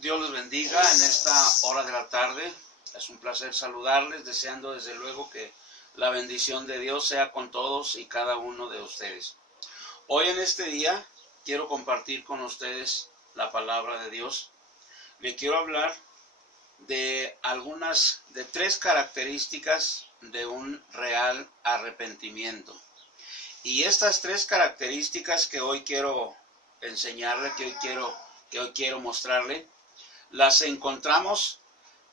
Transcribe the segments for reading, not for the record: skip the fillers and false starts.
Dios les bendiga en esta hora de la tarde. Es un placer saludarles, deseando desde luego que la bendición de Dios sea con todos y cada uno de ustedes. Hoy en este día quiero compartir con ustedes la palabra de Dios. Le quiero hablar de tres características de un real arrepentimiento. Y estas tres características que hoy quiero enseñarle, que hoy quiero mostrarle, las encontramos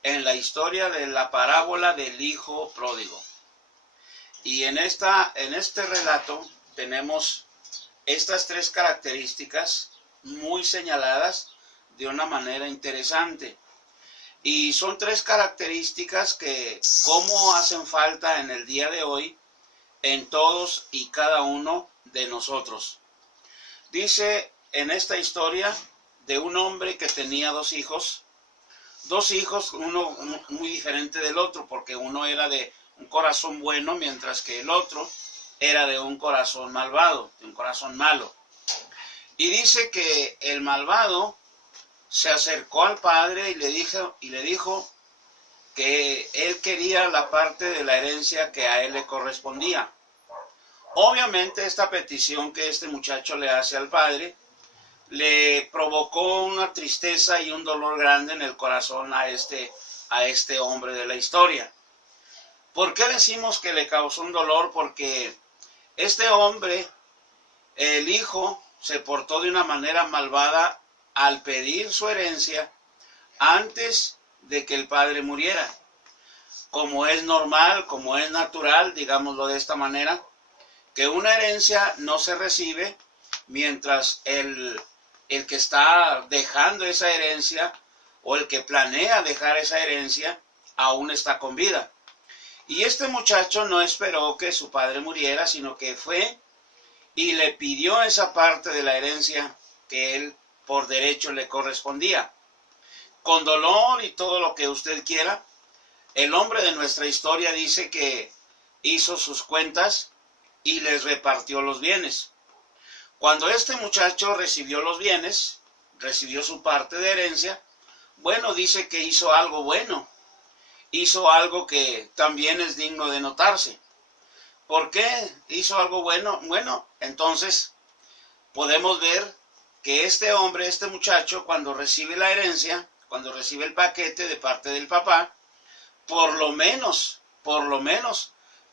en la historia de la parábola del hijo pródigo. Y en este relato tenemos estas tres características muy señaladas de una manera interesante. Y son tres características que cómo hacen falta en el día de hoy en todos y cada uno de nosotros. Dice en esta historia de un hombre que tenía dos hijos, uno muy diferente del otro, porque uno era de un corazón bueno, mientras que el otro era de un corazón malvado, de un corazón malo. Y dice que el malvado se acercó al padre y le dijo que él quería la parte de la herencia que a él le correspondía. Obviamente esta petición que este muchacho le hace al padre le provocó una tristeza y un dolor grande en el corazón a este hombre de la historia. ¿Por qué decimos que le causó un dolor? Porque este hombre, el hijo, se portó de una manera malvada al pedir su herencia antes de que el padre muriera. Como es normal, como es natural, digámoslo de esta manera, que una herencia no se recibe mientras el que está dejando esa herencia o el que planea dejar esa herencia aún está con vida. Y este muchacho no esperó que su padre muriera, sino que fue y le pidió esa parte de la herencia que él por derecho le correspondía. Con dolor y todo lo que usted quiera, el hombre de nuestra historia dice que hizo sus cuentas y les repartió los bienes. Cuando este muchacho recibió los bienes, recibió su parte de herencia, bueno, dice que hizo algo bueno. Hizo algo que también es digno de notarse. ¿Por qué hizo algo bueno? Bueno, entonces podemos ver que este hombre, este muchacho, cuando recibe la herencia, cuando recibe el paquete de parte del papá, por lo menos,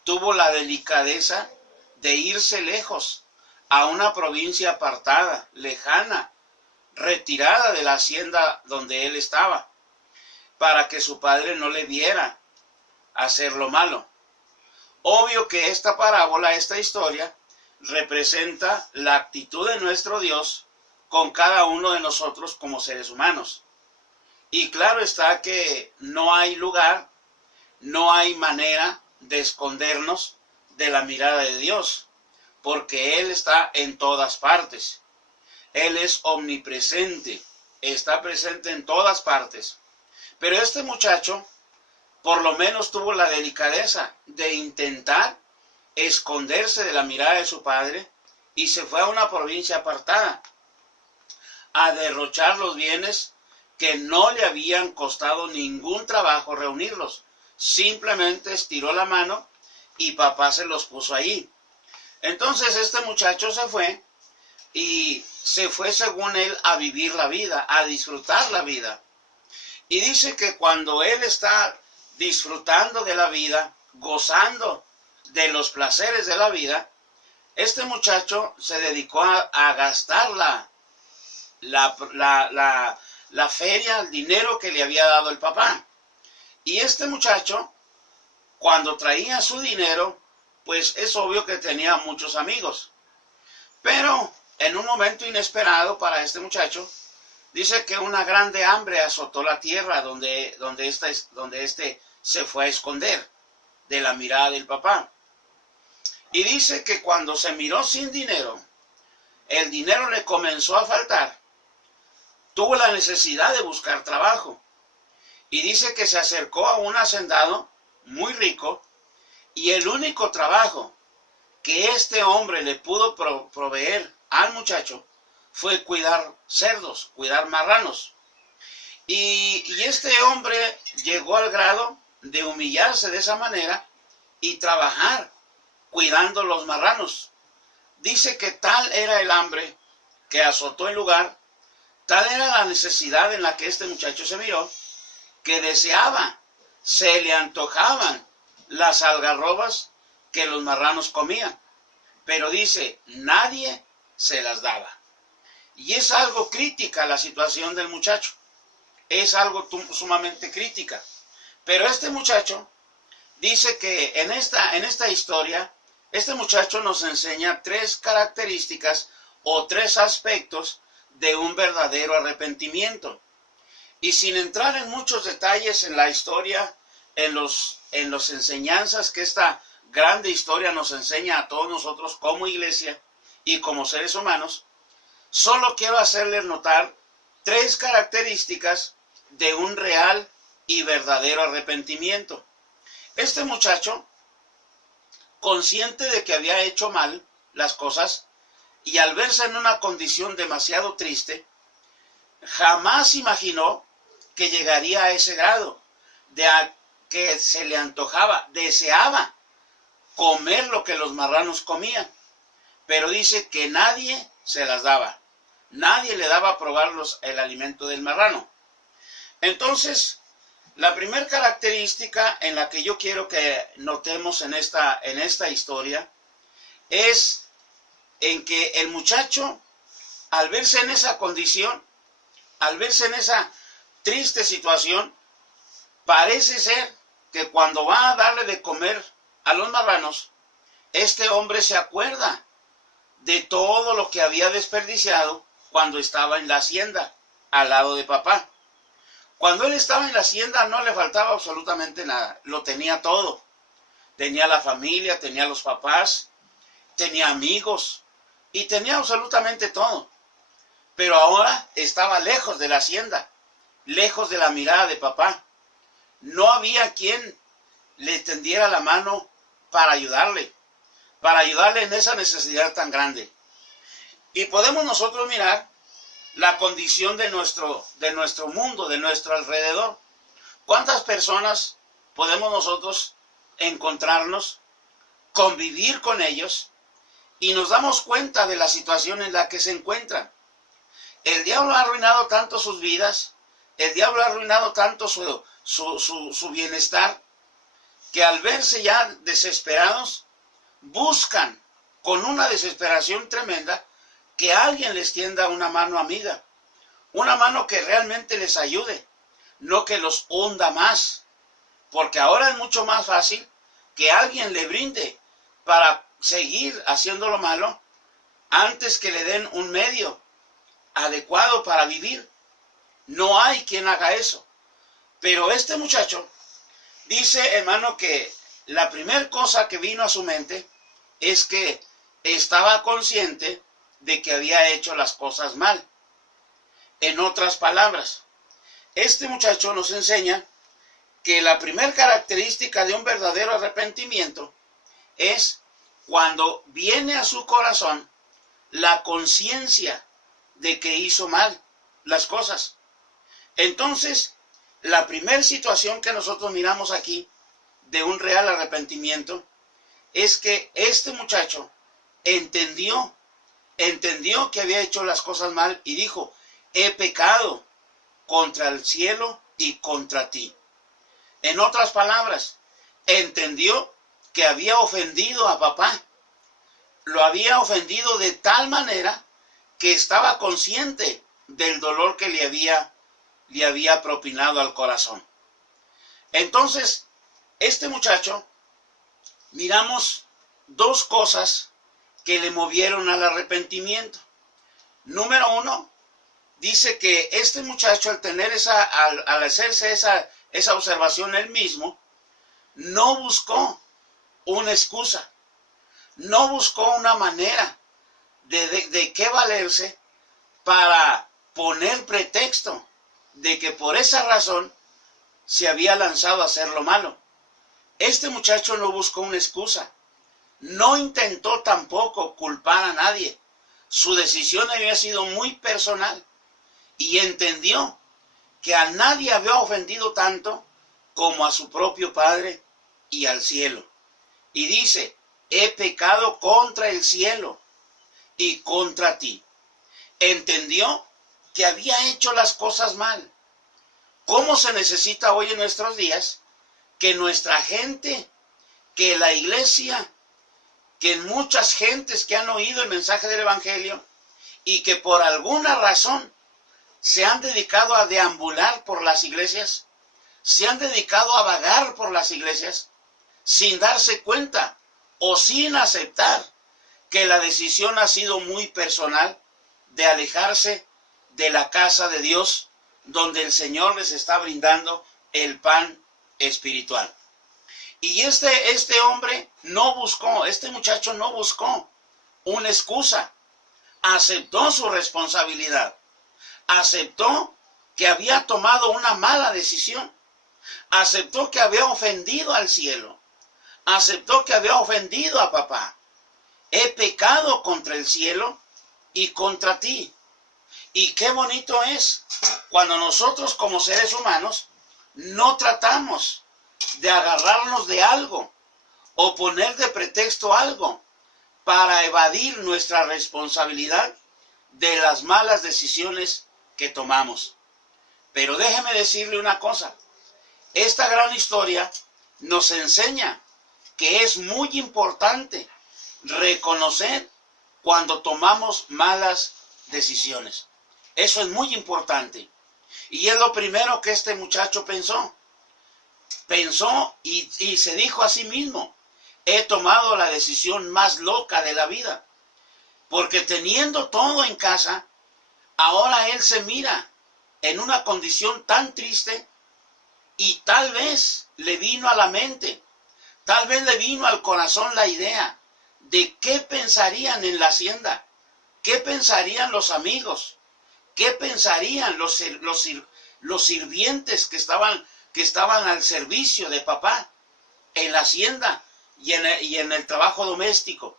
tuvo la delicadeza de irse lejos, a una provincia apartada, lejana, retirada de la hacienda donde él estaba, para que su padre no le viera hacer lo malo. Obvio que esta parábola, esta historia, representa la actitud de nuestro Dios con cada uno de nosotros como seres humanos. Y claro está que no hay lugar, no hay manera de escondernos de la mirada de Dios, porque Él está en todas partes. Él es omnipresente, está presente en todas partes. Pero este muchacho por lo menos tuvo la delicadeza de intentar esconderse de la mirada de su padre y se fue a una provincia apartada a derrochar los bienes que no le habían costado ningún trabajo reunirlos. Simplemente estiró la mano y papá se los puso ahí. Entonces este muchacho se fue y se fue según él a vivir la vida, a disfrutar la vida. Y dice que cuando él está disfrutando de la vida, gozando de los placeres de la vida, este muchacho se dedicó a gastar la feria, el dinero que le había dado el papá. Y este muchacho, cuando traía su dinero, pues es obvio que tenía muchos amigos. Pero en un momento inesperado para este muchacho, dice que una grande hambre azotó la tierra donde este se fue a esconder de la mirada del papá. Y dice que cuando se miró sin dinero, el dinero le comenzó a faltar. Tuvo la necesidad de buscar trabajo. Y dice que se acercó a un hacendado muy rico y el único trabajo que este hombre le pudo proveer al muchacho fue cuidar cerdos, cuidar marranos. Y este hombre llegó al grado de humillarse de esa manera y trabajar cuidando los marranos. Dice que tal era el hambre que azotó el lugar, tal era la necesidad en la que este muchacho se miró, que deseaba, se le antojaban las algarrobas que los marranos comían. Pero dice, nadie se las daba. Y es algo crítica la situación del muchacho. Es algo sumamente crítica. Pero este muchacho dice que en esta historia, este muchacho nos enseña tres características o tres aspectos de un verdadero arrepentimiento. Y sin entrar en muchos detalles en la historia, en los enseñanzas que esta grande historia nos enseña a todos nosotros como iglesia y como seres humanos, solo quiero hacerles notar tres características de un real y verdadero arrepentimiento. Este muchacho, consciente de que había hecho mal las cosas y al verse en una condición demasiado triste, jamás imaginó que llegaría a ese grado de que se le antojaba, deseaba comer lo que los marranos comían, pero dice que nadie se las daba, nadie le daba a probar el alimento del marrano. Entonces, la primera característica en la que yo quiero que notemos en esta historia es en que el muchacho, al verse en esa condición, al verse en esa triste situación, parece ser que cuando va a darle de comer a los marranos, este hombre se acuerda de todo lo que había desperdiciado cuando estaba en la hacienda, al lado de papá. Cuando él estaba en la hacienda no le faltaba absolutamente nada, lo tenía todo. Tenía la familia, tenía los papás, tenía amigos y tenía absolutamente todo. Pero ahora estaba lejos de la hacienda, lejos de la mirada de papá. No había quien le tendiera la mano para ayudarle en esa necesidad tan grande. Y podemos nosotros mirar la condición de nuestro mundo, de nuestro alrededor. ¿Cuántas personas podemos nosotros encontrarnos, convivir con ellos y nos damos cuenta de la situación en la que se encuentran? El diablo ha arruinado tanto sus vidas, el diablo ha arruinado tanto su bienestar, que al verse ya desesperados, buscan con una desesperación tremenda que alguien les tienda una mano amiga, una mano que realmente les ayude, no que los hunda más, porque ahora es mucho más fácil que alguien le brinde para seguir haciendo lo malo antes que le den un medio adecuado para vivir. No hay quien haga eso. Pero este muchacho dice, hermano, que la primera cosa que vino a su mente es que estaba consciente de que había hecho las cosas mal. En otras palabras, este muchacho nos enseña que la primera característica de un verdadero arrepentimiento es cuando viene a su corazón la conciencia de que hizo mal las cosas. Entonces, la primera situación que nosotros miramos aquí de un real arrepentimiento es que este muchacho entendió que había hecho las cosas mal y dijo, he pecado contra el cielo y contra ti. En otras palabras, entendió que había ofendido a papá. Lo había ofendido de tal manera que estaba consciente del dolor que le había propinado al corazón. Entonces, este muchacho, miramos dos cosas que le movieron al arrepentimiento. Número uno, dice que este muchacho al hacerse esa observación él mismo, no buscó una excusa, no buscó una manera de qué valerse para poner pretexto de que por esa razón se había lanzado a hacer lo malo. Este muchacho no buscó una excusa, no intentó tampoco culpar a nadie. Su decisión había sido muy personal y entendió que a nadie había ofendido tanto como a su propio Padre y al cielo. Y dice, he pecado contra el cielo y contra ti. Entendió que había hecho las cosas mal. ¿Cómo se necesita hoy en nuestros días que nuestra gente, que la iglesia, que muchas gentes que han oído el mensaje del Evangelio y que por alguna razón se han dedicado a deambular por las iglesias, se han dedicado a vagar por las iglesias sin darse cuenta o sin aceptar que la decisión ha sido muy personal de alejarse de la casa de Dios, donde el Señor les está brindando el pan espiritual? Y este hombre no buscó, este muchacho no buscó una excusa, aceptó su responsabilidad, aceptó que había tomado una mala decisión, aceptó que había ofendido al cielo, aceptó que había ofendido a papá. He pecado contra el cielo y contra ti. Y qué bonito es cuando nosotros como seres humanos no tratamos de agarrarnos de algo o poner de pretexto algo para evadir nuestra responsabilidad de las malas decisiones que tomamos. Pero déjeme decirle una cosa, esta gran historia nos enseña que es muy importante reconocer cuando tomamos malas decisiones. Eso es muy importante. Y es lo primero que este muchacho pensó. Pensó y se dijo a sí mismo, he tomado la decisión más loca de la vida. Porque teniendo todo en casa, ahora él se mira en una condición tan triste y tal vez le vino a la mente, tal vez le vino al corazón la idea de qué pensarían en la hacienda, qué pensarían los amigos, qué pensarían los sirvientes que estaban al servicio de papá en la hacienda y en el trabajo doméstico.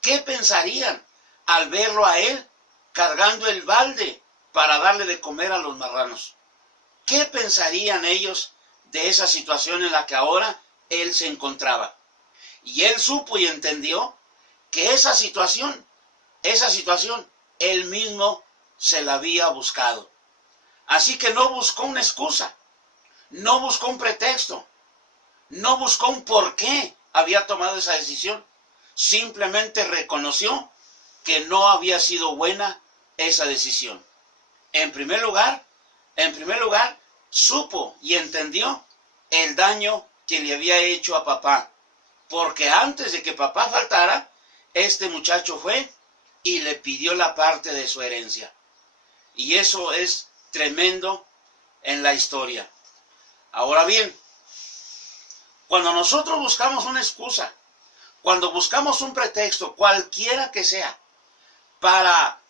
¿Qué pensarían al verlo a él cargando el balde para darle de comer a los marranos? ¿Qué pensarían ellos de esa situación en la que ahora él se encontraba? Y él supo y entendió que esa situación, él mismo se la había buscado. Así que no buscó una excusa, no buscó un pretexto, no buscó un por qué había tomado esa decisión. Simplemente reconoció que no había sido buena esa decisión. En primer lugar, supo y entendió el daño que le había hecho a papá. Porque antes de que papá faltara, este muchacho fue y le pidió la parte de su herencia. Y eso es tremendo en la historia. Ahora bien, cuando nosotros buscamos una excusa, cuando buscamos un pretexto, cualquiera que sea, para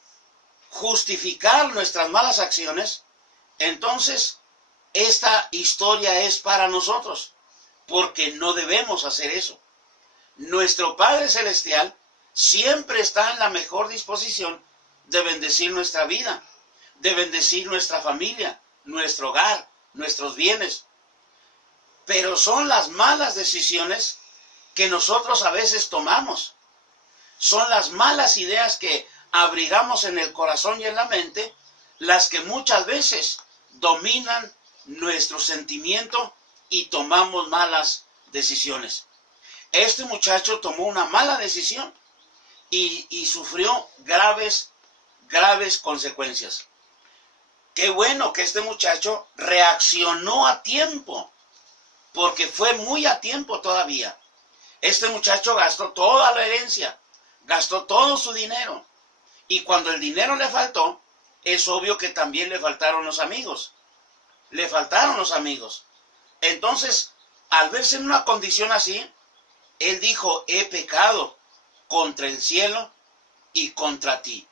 justificar nuestras malas acciones, entonces esta historia es para nosotros, porque no debemos hacer eso. Nuestro Padre Celestial siempre está en la mejor disposición de bendecir nuestra vida, de bendecir nuestra familia, nuestro hogar, nuestros bienes. Pero son las malas decisiones que nosotros a veces tomamos. Son las malas ideas que abrigamos en el corazón y en la mente, las que muchas veces dominan nuestro sentimiento y tomamos malas decisiones. Este muchacho tomó una mala decisión y sufrió graves consecuencias. Qué bueno que este muchacho reaccionó a tiempo, porque fue muy a tiempo todavía. Este muchacho gastó toda la herencia, gastó todo su dinero. Y cuando el dinero le faltó, es obvio que también le faltaron los amigos. Le faltaron los amigos. Entonces, al verse en una condición así, él dijo, he pecado contra el cielo y contra ti.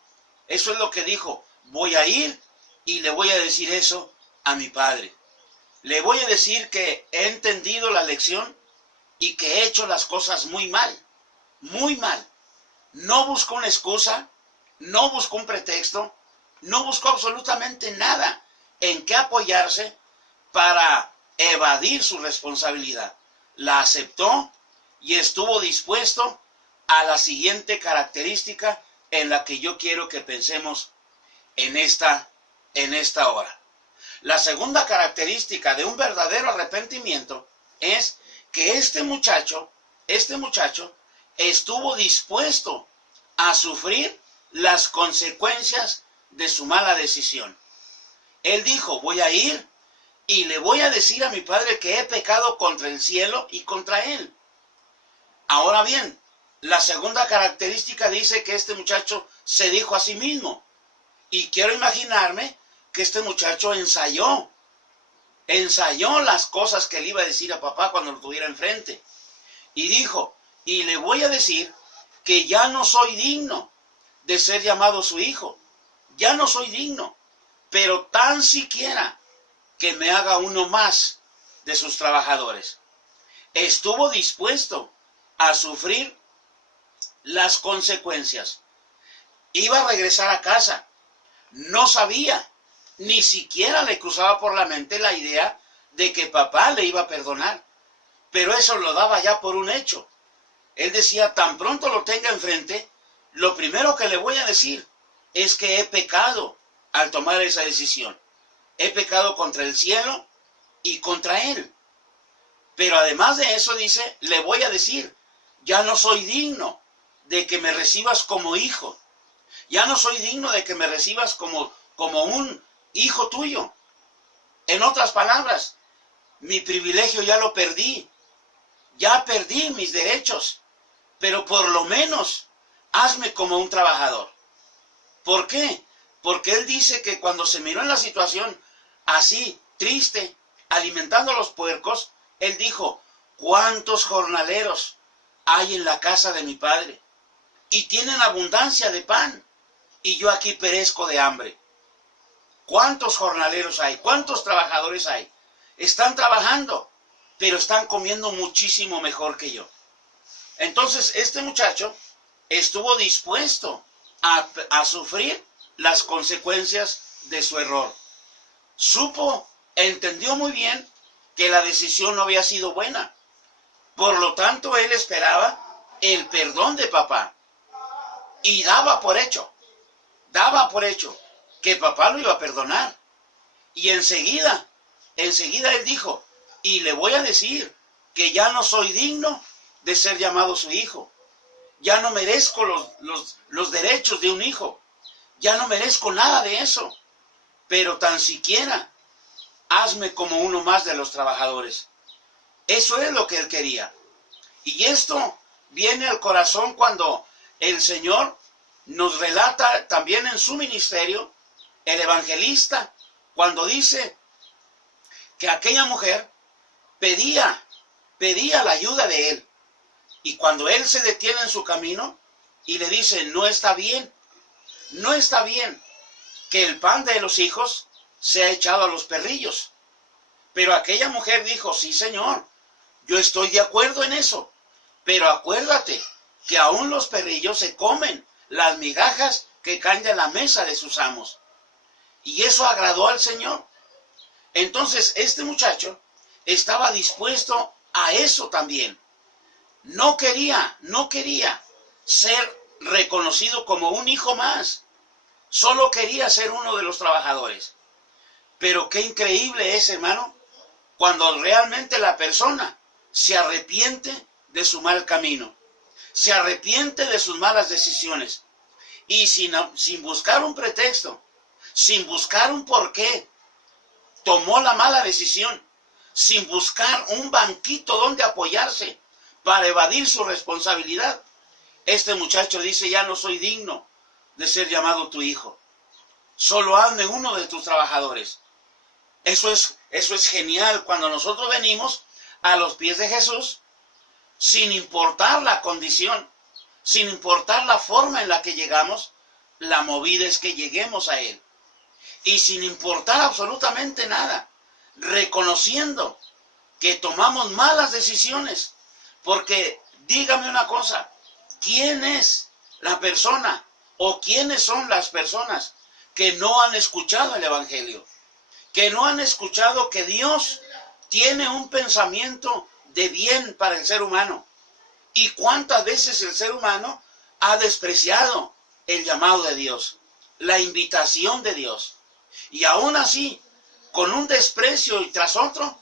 Eso es lo que dijo. Voy a ir y le voy a decir eso a mi padre. Le voy a decir que he entendido la lección y que he hecho las cosas muy mal. Muy mal. No buscó una excusa, no buscó un pretexto, no buscó absolutamente nada. en qué apoyarse para evadir su responsabilidad. La aceptó y estuvo dispuesto a la siguiente característica en la que yo quiero que pensemos en esta hora. La segunda característica de un verdadero arrepentimiento es que este muchacho estuvo dispuesto a sufrir las consecuencias de su mala decisión. Él dijo, voy a ir y le voy a decir a mi padre que he pecado contra el cielo y contra él. Ahora bien, la segunda característica dice que este muchacho se dijo a sí mismo. Y quiero imaginarme que este muchacho ensayó las cosas que le iba a decir a papá cuando lo tuviera enfrente. Y dijo, y le voy a decir que ya no soy digno de ser llamado su hijo. Ya no soy digno, pero tan siquiera que me haga uno más de sus trabajadores. Estuvo dispuesto a sufrir las consecuencias. Iba a regresar a casa. No sabía, ni siquiera le cruzaba por la mente la idea de que papá le iba a perdonar. Pero eso lo daba ya por un hecho. Él decía, tan pronto lo tenga enfrente, lo primero que le voy a decir es que he pecado al tomar esa decisión. He pecado contra el cielo y contra él. Pero además de eso dice, le voy a decir, ya no soy digno de que me recibas como hijo. Ya no soy digno de que me recibas como un hijo tuyo. En otras palabras, mi privilegio ya lo perdí. Ya perdí mis derechos. Pero por lo menos, hazme como un trabajador. ¿Por qué? Porque él dice que cuando se miró en la situación así, triste, alimentando a los puercos, él dijo, ¿cuántos jornaleros hay en la casa de mi padre? Y tienen abundancia de pan, y yo aquí perezco de hambre. ¿Cuántos jornaleros hay? ¿Cuántos trabajadores hay? Están trabajando, pero están comiendo muchísimo mejor que yo. Entonces, este muchacho estuvo dispuesto a sufrir las consecuencias de su error. Entendió muy bien que la decisión no había sido buena. Por lo tanto, él esperaba el perdón de papá. Y daba por hecho que papá lo iba a perdonar. Y enseguida él dijo, y le voy a decir que ya no soy digno de ser llamado su hijo. Ya no merezco los derechos de un hijo. Ya no merezco nada de eso. Pero tan siquiera hazme como uno más de los trabajadores. Eso es lo que él quería. Y esto viene al corazón cuando el Señor nos relata también en su ministerio, el evangelista, cuando dice que aquella mujer pedía la ayuda de él. Y cuando él se detiene en su camino y le dice, no está bien que el pan de los hijos sea echado a los perrillos. Pero aquella mujer dijo, sí, Señor, yo estoy de acuerdo en eso, pero acuérdate que aún los perrillos se comen las migajas que caen de la mesa de sus amos. Y eso agradó al Señor. Entonces este muchacho estaba dispuesto a eso también. No quería ser reconocido como un hijo más. Solo quería ser uno de los trabajadores. Pero qué increíble es, hermano, cuando realmente la persona se arrepiente de su mal camino, se arrepiente de sus malas decisiones y sin buscar un pretexto, sin buscar un porqué, tomó la mala decisión, sin buscar un banquito donde apoyarse para evadir su responsabilidad. Este muchacho dice, ya no soy digno de ser llamado tu hijo. Solo hazme uno de tus trabajadores. Eso es genial cuando nosotros venimos a los pies de Jesús sin importar la condición, sin importar la forma en la que llegamos, la movida es que lleguemos a Él. Y sin importar absolutamente nada, reconociendo que tomamos malas decisiones, porque dígame una cosa, ¿quién es la persona o quiénes son las personas que no han escuchado el Evangelio? que no han escuchado que Dios tiene un pensamiento de bien para el ser humano. ¿Y cuántas veces el ser humano ha despreciado el llamado de Dios, la invitación de Dios? Y aún así, con un desprecio y tras otro,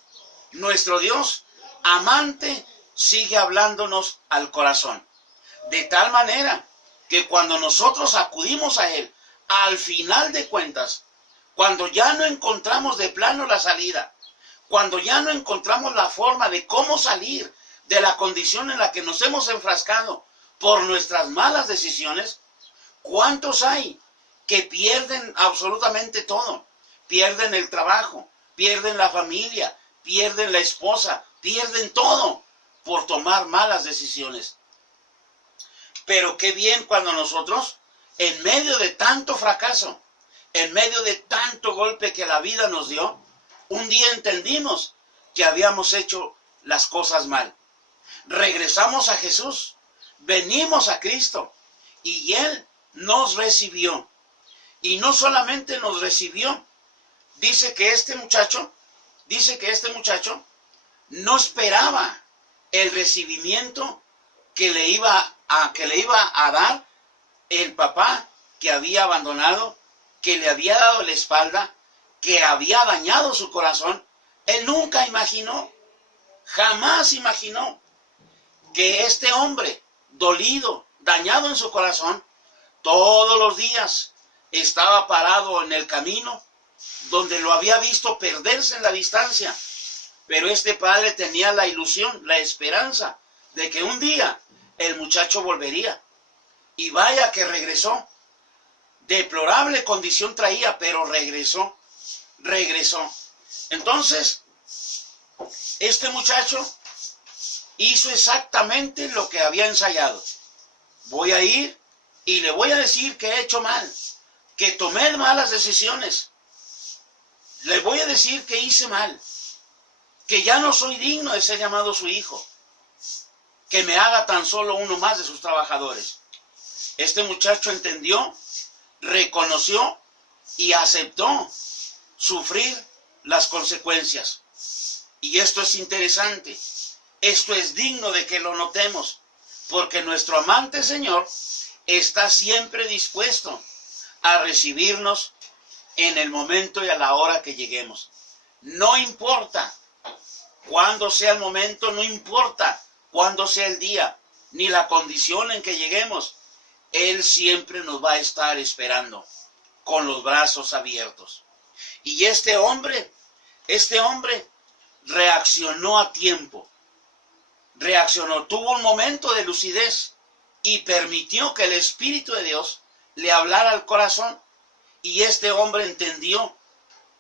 nuestro Dios amante sigue hablándonos al corazón. De tal manera que cuando nosotros acudimos a Él, al final de cuentas, cuando ya no encontramos de plano la salida, cuando ya no encontramos la forma de cómo salir de la condición en la que nos hemos enfrascado por nuestras malas decisiones, ¿cuántos hay que pierden absolutamente todo? Pierden el trabajo, pierden la familia, pierden la esposa, pierden todo por tomar malas decisiones. Pero qué bien cuando nosotros, en medio de tanto fracaso, en medio de tanto golpe que la vida nos dio, un día entendimos que habíamos hecho las cosas mal. Regresamos a Jesús, venimos a Cristo y Él nos recibió. Y no solamente nos recibió, dice que este muchacho no esperaba el recibimiento que le iba a dar el papá que había abandonado, que le había dado la espalda, que había dañado su corazón. Él nunca imaginó, jamás imaginó que este hombre dolido, dañado en su corazón, todos los días estaba parado en el camino donde lo había visto perderse en la distancia. Pero este padre tenía la ilusión, la esperanza de que un día el muchacho volvería. Y vaya que regresó. Deplorable condición traía, pero regresó. Entonces, este muchacho hizo exactamente lo que había ensayado. Voy a ir y le voy a decir que he hecho mal, que tomé malas decisiones. Le voy a decir que hice mal, que ya no soy digno de ser llamado su hijo, que me haga tan solo uno más de sus trabajadores. Este muchacho entendió, reconoció y aceptó sufrir las consecuencias. Y esto es interesante, esto es digno de que lo notemos, porque nuestro amante Señor está siempre dispuesto a recibirnos en el momento y a la hora que lleguemos. No importa cuándo sea el momento, no importa cuándo sea el día, ni la condición en que lleguemos, Él siempre nos va a estar esperando con los brazos abiertos. Y este hombre reaccionó a tiempo, tuvo un momento de lucidez y permitió que el Espíritu de Dios le hablara al corazón. Y este hombre entendió,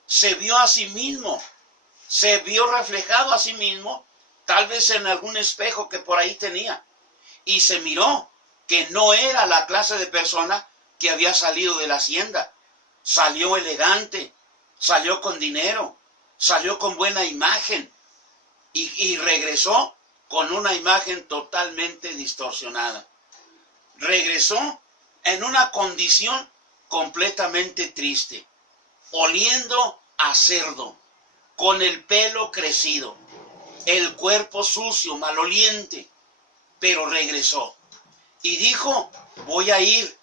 se vio a sí mismo, se vio reflejado a sí mismo, tal vez en algún espejo que por ahí tenía, y se miró que no era la clase de persona que había salido de la hacienda. Salió elegante, salió con dinero, salió con buena imagen y regresó con una imagen totalmente distorsionada. Regresó en una condición completamente triste, oliendo a cerdo, con el pelo crecido, el cuerpo sucio, maloliente, pero regresó y dijo: voy a ir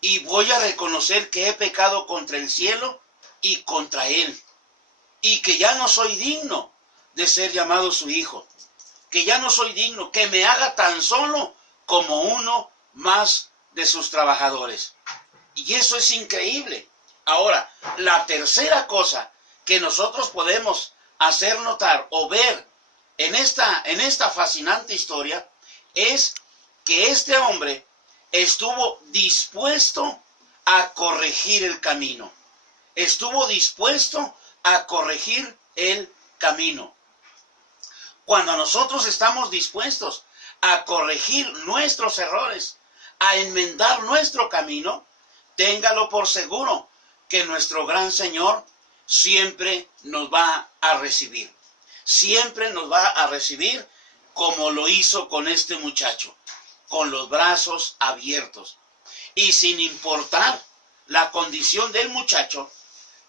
y voy a reconocer que he pecado contra el cielo y contra Él, y que ya no soy digno de ser llamado su hijo, que ya no soy digno, que me haga tan solo como uno más de sus trabajadores. Y eso es increíble. Ahora, la tercera cosa que nosotros podemos hacer notar o ver en esta fascinante historia es que este hombre estuvo dispuesto a corregir el camino. Estuvo dispuesto a corregir el camino. Cuando nosotros estamos dispuestos a corregir nuestros errores, a enmendar nuestro camino, téngalo por seguro que nuestro gran Señor siempre nos va a recibir. Siempre nos va a recibir como lo hizo con este muchacho, con los brazos abiertos. Y sin importar la condición del muchacho,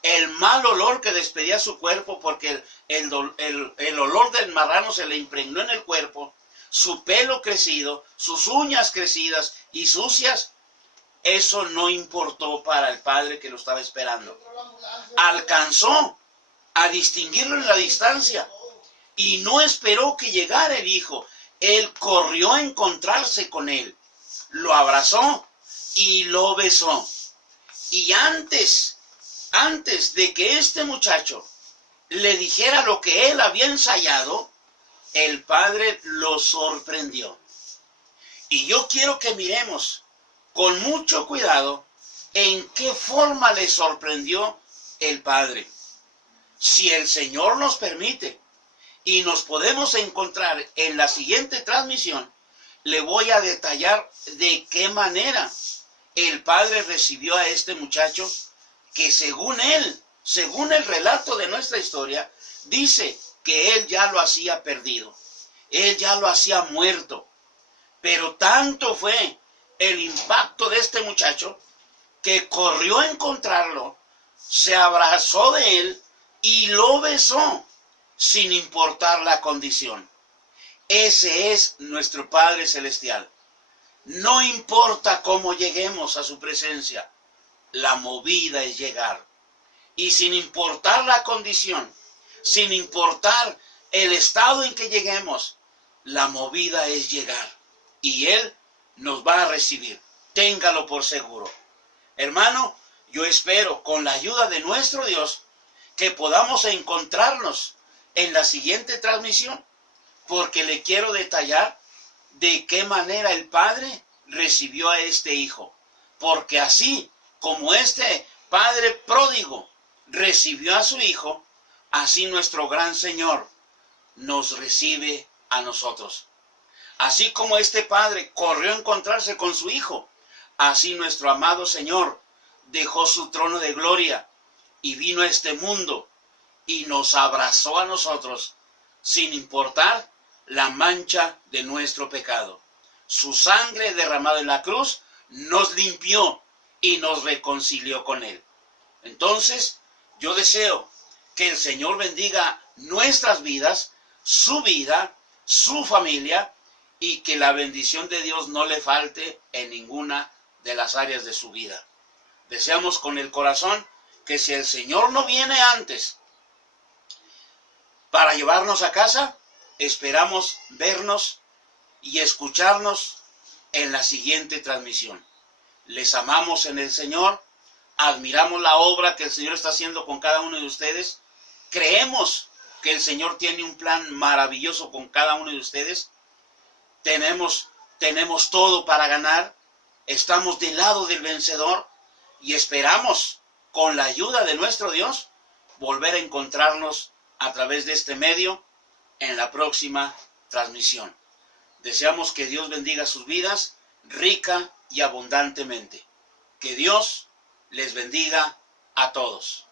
el mal olor que despedía su cuerpo, porque el olor del marrano se le impregnó en el cuerpo, su pelo crecido, sus uñas crecidas y sucias, eso no importó para el padre que lo estaba esperando. Alcanzó a distinguirlo en la distancia y no esperó que llegara el hijo. Él corrió a encontrarse con él, lo abrazó y lo besó. Y antes de que este muchacho le dijera lo que él había ensayado, el padre lo sorprendió. Y yo quiero que miremos con mucho cuidado en qué forma le sorprendió el padre. Si el Señor nos permite y nos podemos encontrar en la siguiente transmisión, le voy a detallar de qué manera el padre recibió a este muchacho que según el relato de nuestra historia, dice que él ya lo hacía perdido, él ya lo hacía muerto. Pero tanto fue el impacto de este muchacho que corrió a encontrarlo, se abrazó de él y lo besó sin importar la condición. Ese es nuestro Padre Celestial. No importa cómo lleguemos a su presencia, la movida es llegar. Y sin importar la condición, sin importar el estado en que lleguemos, la movida es llegar. Y Él nos va a recibir. Téngalo por seguro. Hermano, yo espero con la ayuda de nuestro Dios que podamos encontrarnos en la siguiente transmisión, porque le quiero detallar de qué manera el Padre recibió a este hijo. Porque así como este Padre pródigo recibió a su hijo, así nuestro gran Señor nos recibe a nosotros. Así como este padre corrió a encontrarse con su hijo, así nuestro amado Señor dejó su trono de gloria y vino a este mundo y nos abrazó a nosotros sin importar la mancha de nuestro pecado. Su sangre derramada en la cruz nos limpió y nos reconcilió con Él. Entonces, yo deseo que el Señor bendiga nuestras vidas, su familia, y que la bendición de Dios no le falte en ninguna de las áreas de su vida. Deseamos con el corazón que si el Señor no viene antes para llevarnos a casa, esperamos vernos y escucharnos en la siguiente transmisión. Les amamos en el Señor, admiramos la obra que el Señor está haciendo con cada uno de ustedes, creemos que el Señor tiene un plan maravilloso con cada uno de ustedes. Tenemos todo para ganar, estamos del lado del vencedor y esperamos, con la ayuda de nuestro Dios, volver a encontrarnos a través de este medio en la próxima transmisión. Deseamos que Dios bendiga sus vidas rica y abundantemente. Que Dios les bendiga a todos.